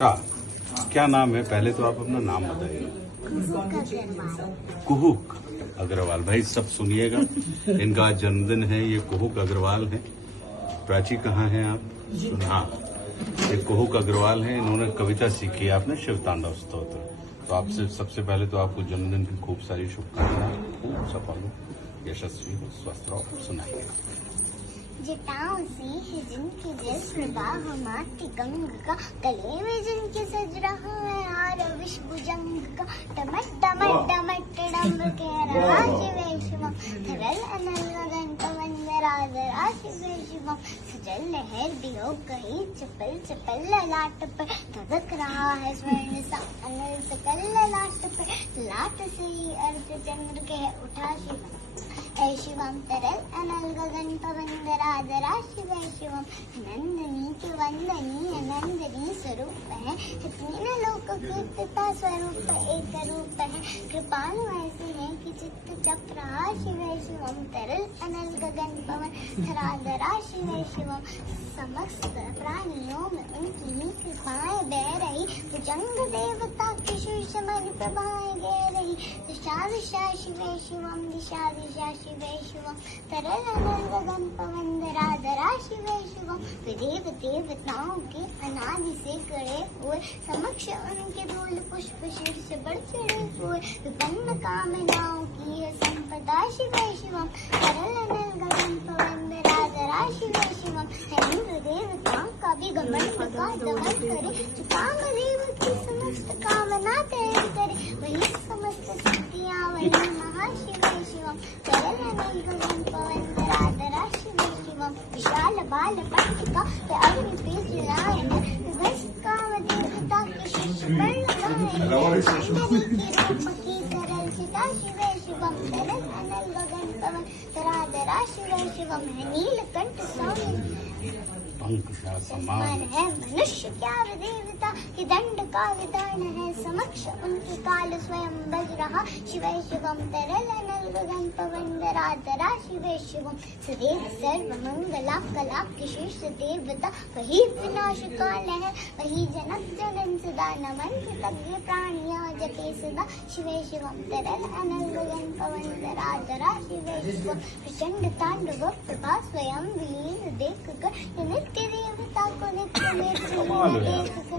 क्या नाम है? पहले तो आप अपना नाम बताइए। कुहुक अग्रवाल। भाई सब सुनिएगा, इनका आज जन्मदिन है। ये कुहुक अग्रवाल है। प्राची कहाँ है आप? हाँ, ये कुहुक अग्रवाल है। इन्होंने कविता सीखी है आपने, शिव तांडव स्तोत्र। तो आपसे सबसे पहले तो आपको जन्मदिन की खूब सारी शुभकामनाएं। खूब सफल हो, यशस्वी हो, स्वस्थ रहो। सुनाइए। जटाओं से है जिनकी जल प्रवाह माटी गंग का, गले में जिनके सज रहा है हार विश्वभुजंग का, टमट टमट टमट डम कह रहा शिव शिवम, धरल अनल गगन वंदराधरा शिव शिवम, सजल लहर दियो कहीं चपल चपल ललाट पर, धधक रहा है स्वर्ण सा अनल सकल ललाट पर, लाट से ही अर्ध चंद्र कह उठा शिवम, ऐ शिवम तरल अनल गगन पवंदराधरा शिव शिवम, नंदनी के वंदनी अनंदनी स्वरूप है, तीन लोक के पिता स्वरूप एक रूप है, कृपालु ऐसे है कि चित्त चप रहा शिव शिवम, तरल अनल गगन पवन धराधरा शिव शिवम, समस्त प्राणियों में उनकी ही कृपाएं बह रही, भुजंग देवता की शीर्ष मन प्रभाएं दे रही, दिशा दिशा शिव शिवम, दिशा दिशा शिव शिवम, तरल अनल गगन पवन धराधरा शिव शिवम, देव देवताओं के अनादि से गड़े हुए, समक्ष उनके धूल पुष्प शीर्ष बढ़ चढ़े हुए, विपन्न कामनाओं की है संपदा शिव शिवम, तरल अनल गगन पवन धराधरा शिव शिवम, इंद्र देवताओं का भी घमंड का दमन करे, जो कामदेव की समस्त कामना तय करे, वही समस्त सिद्धियां वही महाशिव शिवम, तरल अनल गगन पवन धराधरा शिव शिवम, विशाल बाल पट्टिका पे अग्नि पे जलाए हैं, विभस्त कामदेवता के शीश पर लगाए हैं, सुंदरी की रूप की तरल चिता शिव शिवम, तरल अनल गगन पवन धराधरा शिव शिवम, है नीलकंठ स्वामी समान है मनुष्य क्या देवता, कि दंड का विधान है, समक्ष उनके काल स्वयं बज रहा शिव शिवम, तरल अनल गगन पवन धराधरा शिव शिवम, सदैव सर्व मंगला कला के शीर्ष देवता, वही विनाश काल है, वही जनक जनन सदा नमन कृतज्ञ प्राणिया जपे सदा शिव शिवम, तरल अनल गगन पवन धराधरा शिव शिवम, प्रचंड तांडव प्रभा स्वयं वीर देख कर नित्य देवता को नित्य में देख कर